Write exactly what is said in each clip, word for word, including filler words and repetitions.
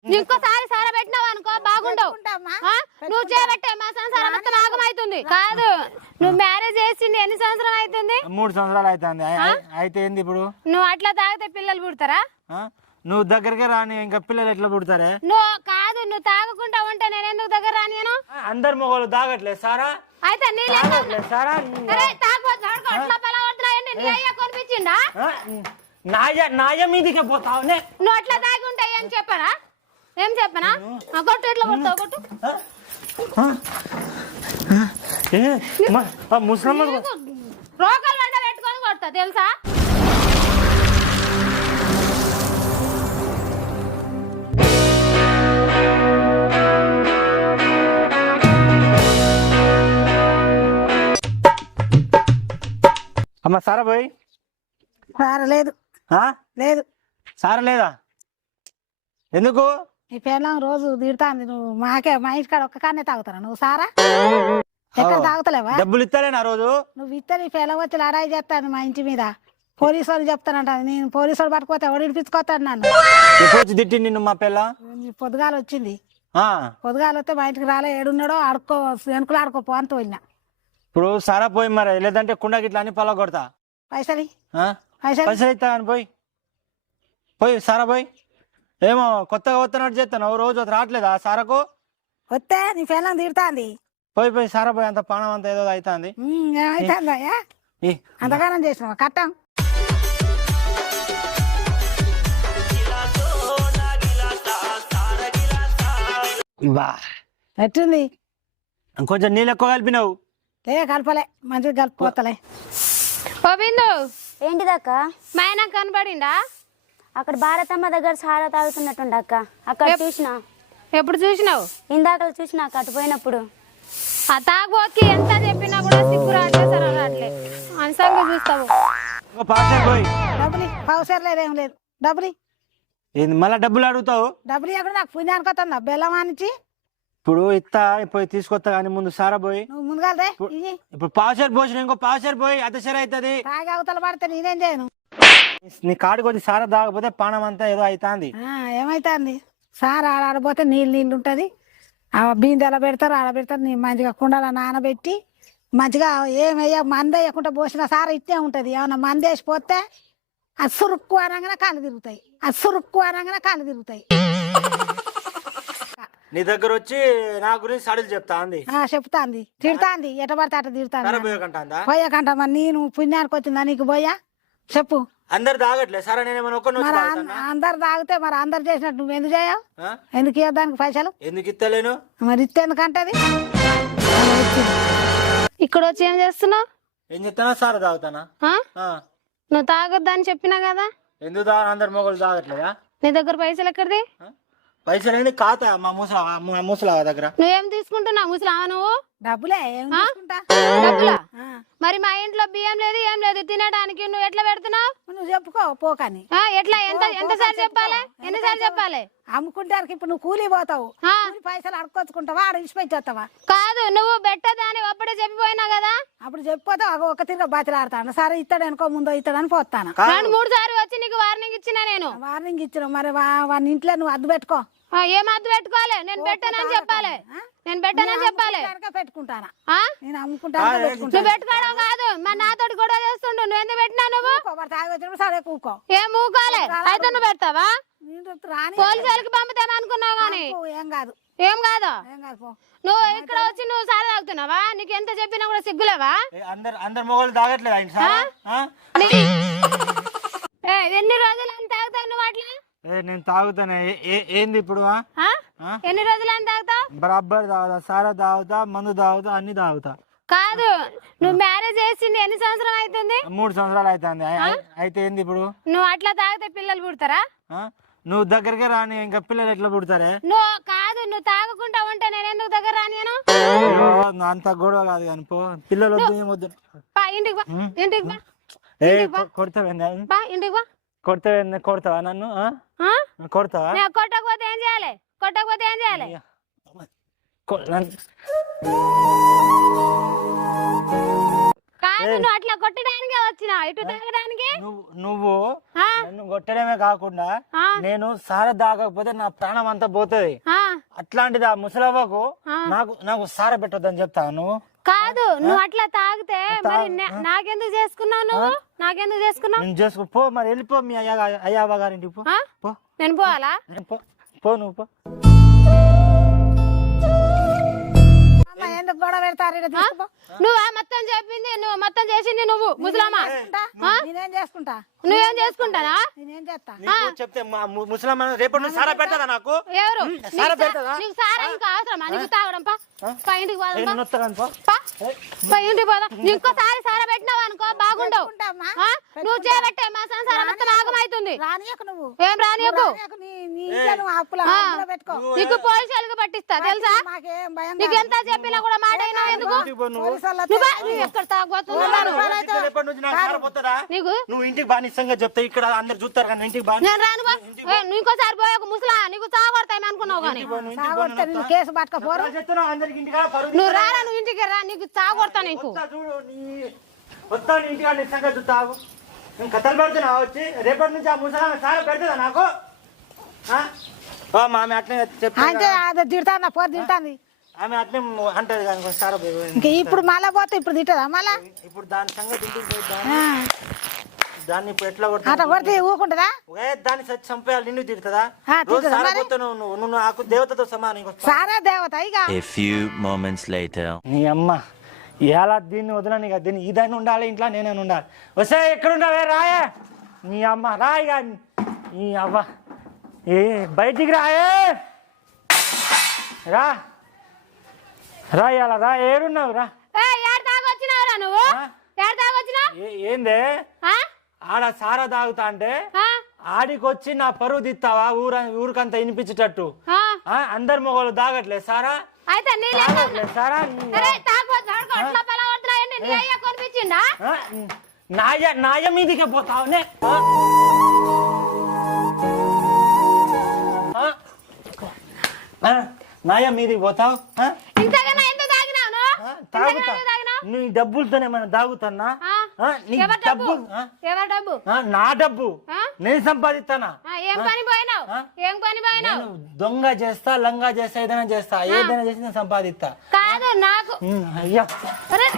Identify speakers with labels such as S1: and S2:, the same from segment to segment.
S1: ఇంకోసారి సారా పెట్టినావు అనుకో బాగుండవు. నువ్వు చేయబట్టే మా సంసారం మొత్తం ఆగమవుతుంది. కాదు నువ్వు మ్యారేజ్ చేసింది ఎన్ని సంవత్సరాలు అవుతుంది?
S2: మూడు సంవత్సరాలు అవుతుంది. అయితే ఏంది ఇప్పుడు?
S1: నువ్వు అట్లా తాగితే పిల్లలు పుడతారా?
S2: నువ్వు దగ్గరగా రాని ఇంకా పిల్లలు ఎట్లా పుడతారే?
S1: నువ్వు కాదు నువ్వు తాగకుండా ఉంటే నేను ఎందుకు దగ్గర రానియను?
S2: అందరు మొగలు తాగట్లేదు సారా.
S1: అయితే నీళ్ళు
S2: సారా
S1: కొనిపించిండా?
S2: నాయ నాయ మీదికే పోతావు.
S1: నువ్వు అట్లా తాగి ఉంటాయి ఏం చెప్పనా? ఏం చెప్పనా? కొట్టు ఎట్లా కొడతావు? కొట్టు
S2: ముసలమ్మ
S1: రోకలు వంట పెట్టుకొని కొడతా తెలుసా?
S2: అమ్మ సారా పోయి
S3: సారా లేదు లేదు
S2: సారా లేదా? ఎందుకు?
S3: నీ పిల్లం రోజు తిడతాంది. నువ్వు మాకే మా ఇంటి కాడ ఒక్క కాడనే తాగుతారా నువ్వు సారా? ఎక్కడ తాగుతలేవా?
S2: డబ్బులు ఇస్తాలేనా రోజు?
S3: నువ్వు ఇస్తే నీ పిల్లం వచ్చి లడాయి చేస్తాను మా ఇంటి మీద. పోలీసు వాళ్ళు చెప్తానంట. నేను పోలీసు వాళ్ళు పట్టుకోతే ఎవడు ఇడిపించుకోతాడు నన్ను.
S2: ఎప్పుడు తిట్టి నిన్ను మా పిల్ల?
S3: పొద్దుగాల వచ్చింది. పొద్దుగాల వస్తే మా ఇంటికి రాలే. ఏడున్నాడో ఆడుకో వెనుకలు ఆడుకోపో అంత వెళ్ళినా.
S2: ఇప్పుడు సారా పోయి మరి లేదంటే కుండకి ఇట్లా అని పొల కొడతా.
S3: పైసలు
S2: పైసలు పైసలు ఇస్తా అని పోయి పోయి సారా పోయి. ఏమో కొత్తగా వస్తున్నట్టు చేస్తాను. రోజు రావట్లేదా సారకు?
S3: వస్తే నీ పిల్లం తిడతాంది.
S2: పోయి పోయి సారా పోయి అంత పానం అంత ఏదో అవుతుంది.
S3: ఏమైతుందయ్యా అంతగానం చేసినావా కట్టం?
S2: బా
S3: ఎట్టుంది?
S2: కొంచెం నీళ్ళు ఎక్కువ కలిపినావు.
S3: లే కలపలే మంచిగా కలిపిపోతలే.
S1: ఓ బిందు
S4: ఏంటిదక్క?
S1: మా ఆయన కనబడిండా?
S4: అక్కడ భారతమ్మ దగ్గర సారా తాగుతున్నట్టుండ అక్క. అక్కడ చూసిన.
S1: ఎప్పుడు చూసినావు?
S4: ఇందాక చూసిన అక్క అటు పోయినప్పుడు.
S1: ఆ తాగోకి ఎంత చెప్పినా కూడా సిగ్గు రాట్లే సరే రాట్లే అనిసంగా చూస్తావు.
S3: డబ్బులు పవసరం లేదేం లేదు. డబ్బులు
S2: మళ్ళా డబ్బులు అడుగుతావు?
S3: డబ్బులు ఎక్కడ నాకు పుణ్యానికి వస్తుందా బెల్లం అనిచి?
S2: ఇప్పుడు ఇస్తా పోయి తీసుకొస్తా కానీ ముందు సారా పోయి.
S3: నువ్వు ముందుగా
S2: ఇప్పుడు పావుసేరు పోసిన ఇంకో పావుసేరు పోయి అతసరి అవుతుంది.
S3: తాగి అవతల పడితే నేనేం చేయను.
S2: నీ కాడికి వచ్చి సారా తాగకపోతే పానం అంతా ఏదో అవుతుంది.
S3: ఏమైతుంది? సారా ఆడాడిపోతే నీళ్ళు నీళ్ళు ఉంటుంది. ఆ బీందెలా పెడతారు ఆడ పెడతారు. నీ మంచిగా కుండలో నానబెట్టి మంచిగా ఏమయ్యా మంది వేయకుండా పోసిన సారా ఇట్టే ఉంటుంది. ఏమన్నా మంది వేసిపోతే అది సురుక్కు అనగానే కాళ్ళు తిరుగుతాయి. అది సురుక్కు అనగానే కాళ్ళు తిరుగుతాయి.
S2: నీ దగ్గర వచ్చి నా గురించి సడలు చెప్తా అంది.
S3: చెప్తాంది తిడతాంది. ఎట పడితే అట తిడతాను. పోయాకంట మరి నేను పుణ్యానికి వచ్చిందా నీకు పోయా చెప్పు.
S2: అందరు తాగట్లే సరే నేను
S3: మరి అందరు తాగితే మరి అందరు చేసినట్టు నువ్వు ఎందుకు చేయవు? ఎందుకు ఇవ్వ దానికి పైసలు?
S2: ఎందుకు ఇస్తలేను?
S3: మరి ఇస్తే ఎందుకంటది?
S1: ఇక్కడ వచ్చి ఏం చేస్తున్నావు?
S2: ఏం చెప్తానా సారా తాగుతానా?
S1: నువ్వు తాగొద్దని చెప్పినా కదా.
S2: ఎందుకు తాగ? అందరు మొగలు తాగట్లేదా?
S1: నీ దగ్గర పైసలు ఎక్కడిది?
S2: పైసలు ఖాతా మా ముసలా మా ముసలావ దగ్గర.
S1: నువ్వేం తీసుకుంటున్నావు ముసలావా? నువ్వు
S3: డబ్బులే
S1: డబ్బులా? మరి మా ఇంట్లో బియ్యం లేదు ఏం లేదు తినడానికి. నువ్వు ఎట్లా పెడుతున్నావు?
S3: నువ్వు చెప్పుకో పోకని.
S1: ఎట్లా ఎంత ఎంతసార్లు చెప్పాలి? ఎన్నిసార్లు చెప్పాలి?
S3: అమ్ముకుంటానికి ఇప్పుడు నువ్వు కూలి పోతావు. పైసలు అడుకొచ్చుకుంటావా ఆడ ఇచ్చిపోయిస్తావా?
S1: కాదు నువ్వు పెట్టదని అప్పుడే చెప్పిపోయినా కదా.
S3: అప్పుడు చెప్పిపోతావు ఒక తిరిగి బతిలాడతాను. సరే ఇస్తాడు అనుకో ముందో ఇస్తాడని పోతాను.
S1: రెండు మూడు సార్లు వచ్చి నీకు వార్నింగ్ ఇచ్చినా నేను.
S3: వార్నింగ్ ఇచ్చిన మరి వాని ఇంట్లో నువ్వు అద్దు పెట్టుకో.
S1: ఏం అద్దు పెట్టుకోవాలి? నేను పెట్టానని చెప్పాలి. నేను పెట్టానని చెప్పాలి.
S3: పెట్టుకుంటానా నేను
S1: అమ్ముకుంటా. నువ్వు పెట్టుకోవడం కాదు మరి నాతోటి గొడవ చేస్తుండు. నువ్వు ఎందుకు పెట్టినా? నువ్వు
S3: తాగి వచ్చినప్పుడు సరే కూకో.
S1: ఏం ఊకోలే అయితే నువ్వు పెడతావా? పోలీసు వాళ్ళకి పంపుతాను అనుకున్నావు కానీ
S3: ఏం కాదు.
S1: ఏం కాదు. నువ్వు ఇక్కడ వచ్చి నువ్వు సారా తాగుతున్నావా? నీకు ఎంత చెప్పినా కూడా సిగ్గులేవా?
S2: అందరు అందరు మొగలు తాగట్లేదు.
S1: ఎన్ని రోజులు అని తాగుతావు నువ్వు అట్లా?
S2: నేను తాగుతానే. ఏంది ఇప్పుడు?
S1: ఎన్ని రోజులు అని తాగుతావు?
S2: బరాబర్ తాగుతా. సారా తాగుతా, మందు తాగుతా, అన్ని తాగుతా.
S1: కాదు నువ్వు మ్యారేజ్ చేసింది ఎన్ని సంవత్సరాలు అవుతుంది?
S2: మూడు సంవత్సరాలు అవుతుంది. అయితే ఏంది ఇప్పుడు?
S1: నువ్వు అట్లా తాగితే పిల్లలు పుడతారా?
S2: నువ్వు దగ్గరగా రాని ఇంకా పిల్లలు ఎట్లా పుడతారే?
S1: నువ్వు కాదు నువ్వు తాగకుండా ఉంటే నేను ఎందుకు దగ్గర రానియను?
S2: అంత గొడవ కాదు కానీ పో. పిల్లలు వద్దు ఏమొద్దు.
S1: ఇంటికి బా ఇంటికి బా.
S2: కొడతావా?
S1: ఇంటికి బా.
S2: కొడతావా? కొడతావా నన్ను? కొడతావా?
S1: కొట్టకపోతే ఏం చేయాలి? కొట్టకపోతే ఏం చేయాలి? నువ్వు అట్లా కొట్టడానికే వచ్చినా ఇటు తాగడానికి
S2: నువ్వు నువ్వు
S1: ఆ?
S2: నన్ను కొట్టడమే కాకుండా
S1: ఆ?
S2: నేను సార తాగకపోతే నా ప్రాణం అంతా పోతుంది.
S1: ఆ,
S2: అట్లాంటిది ఆ ముసలవ్వకు నాకు నాకు సార పెట్టొద్దని చెప్తావు నువ్వు.
S1: కాదు నువ్వు అట్లా తాగితే మరి నే- నాకెందుకు చేసుకున్నావు నువ్వు నాకెందుకు చేసుకున్నావు
S2: నేను చేసుకో పో, మరి వెళ్ళిపో మీ అయ్యా అయ్యావ గారింటికి పో.
S1: ఆ?
S2: పో
S1: నేను పోవాలా
S2: పో పో నువ్వు పో.
S3: అమ్మ, ఎందుకు గొడవ పెడతారు ఈడ తీసుకుపో.
S1: నువ్వా మొత్తం చెప్పింది నువ్వు మొత్తం చేసింది నువ్వు ముసలమ్మ
S3: చేసుకుంటా? నేనేం చేసుకుంటా
S1: నువ్వేం చేసుకుంటానా
S3: నేనేం చేస్తా
S2: నీకు చెప్తే మా ము- ముసలమ్మ రేపటి నుంచి సారా పెడతాదా నాకు?
S1: ఎవరు
S2: సారా
S1: నీకు
S2: పెడతాదా?
S1: సా- నీకు సారా ఇంకా అవసరమా నీకు తాగడం పా పా ఇంటికి పోదాం పా.
S2: నేను వస్తాను పో.
S1: పా పా ఇంటికి పోదాం ఇంకోసారి సారా పెట్టినావు అనుకో బాగుండవు
S3: పెట్టుకుంటామ్మా.
S1: ఆ? నువ్వు చేయబట్టే మా సంసారం మొత్తం ఆగమైతుంది
S3: రానియకు నువ్వు
S1: ఏం రానియకు
S3: రానియకు, నీ నీ ఇంట్లో నువ్వు అప్పుల
S1: ఆ.
S3: అప్పులో పెట్టుకో.
S1: నీకు పోలీసులకు పట్టిస్తా తెలుసా
S3: మాకేం భయం
S1: నీకు
S3: కాదు.
S1: ఎంత చెప్పినా కూడా మాట అయినా ఎందుకు
S2: ఇంటికి పో నువ్వు.
S3: పోలీసు వాళ్ళ
S1: నువ్వు నువ్వు ఎక్కడ తాగబోతున్నావు
S2: ఇంటికి రేపటి నుంచి నాకు సారా పోతుందా?
S1: నీకు
S2: నువ్వు ఇంటికి బానిసంగా చెప్తే ఇక్కడ అందరు చూస్తారు కానీ ఇంటికి బాని
S1: నేను రాను బా. ఏ, నువ్వు ఇంకోసారి పోయాక ముసలా నీకు తాగొడతాయి అనుకున్నావు కానీ
S3: సాగొడితే నువ్వు కేసు పట్టుకపోరు.
S2: చెప్తున్నావు అందరికి ఇంటికి పరువు
S1: నువ్వు రారా నువ్వు ఇంటికి రా నీకు తాగొడతా నీకు
S2: వస్తా చూడు నీ వస్తా నీ ఇంటికి నీ సంగతి చూస్తావు. నేను కథలు పెడుతున్నా వచ్చి రేపటి నుంచి ఆ ముసలామె సారా పెడుతుందా నాకు? ఆ? ఓ మా ఆమె అట్లే చెప్తా
S3: అంటే అది తిడతాను పోరు తిడతాంది.
S2: ఆమె అట్లే అంటది కానీ సారా పోయి.
S3: ఇంక ఇప్పుడు మళ్ళా పోతే ఇప్పుడు తిట్టదా మళ్ళా
S2: ఇప్పుడు దాని సంగతి ఇంటికి పోయి దాన్ని-
S3: ఆ.
S2: దాన్ని ఇప్పుడు ఎట్లా
S3: అట్లా
S2: కొడతా?
S3: కొడితే ఊకుంటుందా?
S2: ఏ దాన్ని చచ్చి చంపేయాలి నిన్ను తిడుతుందా?
S3: ఆ,
S2: రోజు
S3: తిడతదా
S2: సారా
S3: మరి?
S2: పోతున్నావు నువ్వు నువ్వు నాకు దేవతతో సమానం ఇంకొక
S3: సారా దేవత ఇక
S5: A few moments later.
S2: నీ అమ్మ ఎలా దీన్ని వదలని కదా దీన్ని ఇదని ఉండాలి ఇంట్లో నేనే ఉండాలి. వస్తే ఎక్కడ ఉండాలి రాయే నీ అమ్మ రాయి కానీ నీ అవ్వ ఏ బయటికి రాయే రా రా ఇలా రా ఏడున్నావు రా.
S1: ఏ ఏడు తాగొచ్చినావురా నువ్వు
S2: ఆ?
S1: ఏడు తాగొచ్చినావు
S2: ఏ- ఏందే
S1: ఆ?
S2: ఆడ సారా తాగుతా అంటే
S1: ఆ?
S2: ఆడికొచ్చి నా పరువు తీస్తావా ఊర ఊరికంతా వినిపించేటట్టు?
S1: ఆ?
S2: ఆ, అందరు మొగలు తాగట్లే సారా
S1: అయితే నీళ్ళు
S2: తాగట్లే సారా నీ-
S1: సరే తాగొచ్చు అట్లా పలవడుతున్నాయండి నీ అయ్యా కొనిపించిండా
S2: ఆ, నాయ నాయ మీదికే పోతావునే ఆ? ఆ? ఆ, నాయ మీదికి పోతావు ఆ?
S1: ఇంతకన్నా ఎందుకు తాగినావు నువ్వు?
S2: ఆ,
S1: ఇంతకన్నా
S2: తాగుతా
S1: ఎందుకు తాగినావు?
S2: నీ డబ్బులతోనే మనం తాగుతానా?
S1: ఆ?
S2: ఆ, నీ
S1: ఎవరి డబ్బు
S2: డబ్బు ఆ?
S1: ఎవరి డబ్బు
S2: ఆ, నా డబ్బు
S1: ఆ?
S2: నేను సంపాదిస్తానా?
S1: ఆ, ఏం పని పోయినావు
S2: ఆ?
S1: ఏం పని పోయినావు
S2: నేను దొంగ చేస్తా లంగా చేస్తా ఏదైనా చేస్తా ఏదైనా చేసి నేను సంపాదిస్తా.
S1: కాదు నాకు
S2: ఉమ్, అయ్యా
S1: అరే,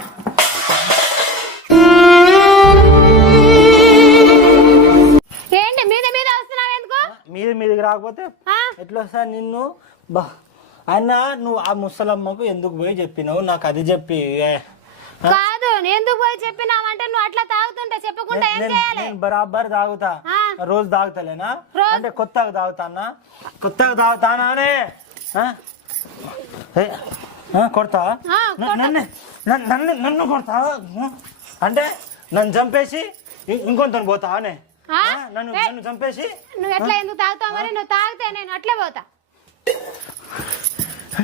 S1: ఏంటి మీద మీద వస్తున్నావు ఎందుకు
S2: మీది మీదికి రాకపోతే
S1: ఆ?
S2: ఎట్లా వస్తా నిన్ను బా అన్న నువ్వు ఆ ముసలమ్మకు ఎందుకు పోయి చెప్పినావు నాకు అది చెప్పి ఏ.
S1: కాదు నేను ఎందుకు పోయి చెప్పినావంటే నువ్వు అట్లా తాగుతుంటే చెప్పకుండా ఏం
S2: నేను
S1: చేయాలి
S2: నేను బరాబర్ తాగుతా
S1: ఆ.
S2: రోజు తాగుతలేనా
S1: రోజు-
S2: అంటే కొత్తగా తాగుతానా కొత్తగా తాగుతానానే ఆ? ఏ, ఆ, కొడతా
S1: ఆ,
S2: న- నన్ను నన్ను- నన్ను నన్ను కొడతా అంటే నన్ను చంపేసి ఇం- ఇంకొంత పోతానే
S1: ఆ?
S2: నన్ను
S1: ఏ,
S2: నన్ను చంపేసి
S1: నువ్వు ఎట్లా ఎందుకు తాగుతావు మరి నువ్వు తాగితే నేను అట్లే పోతా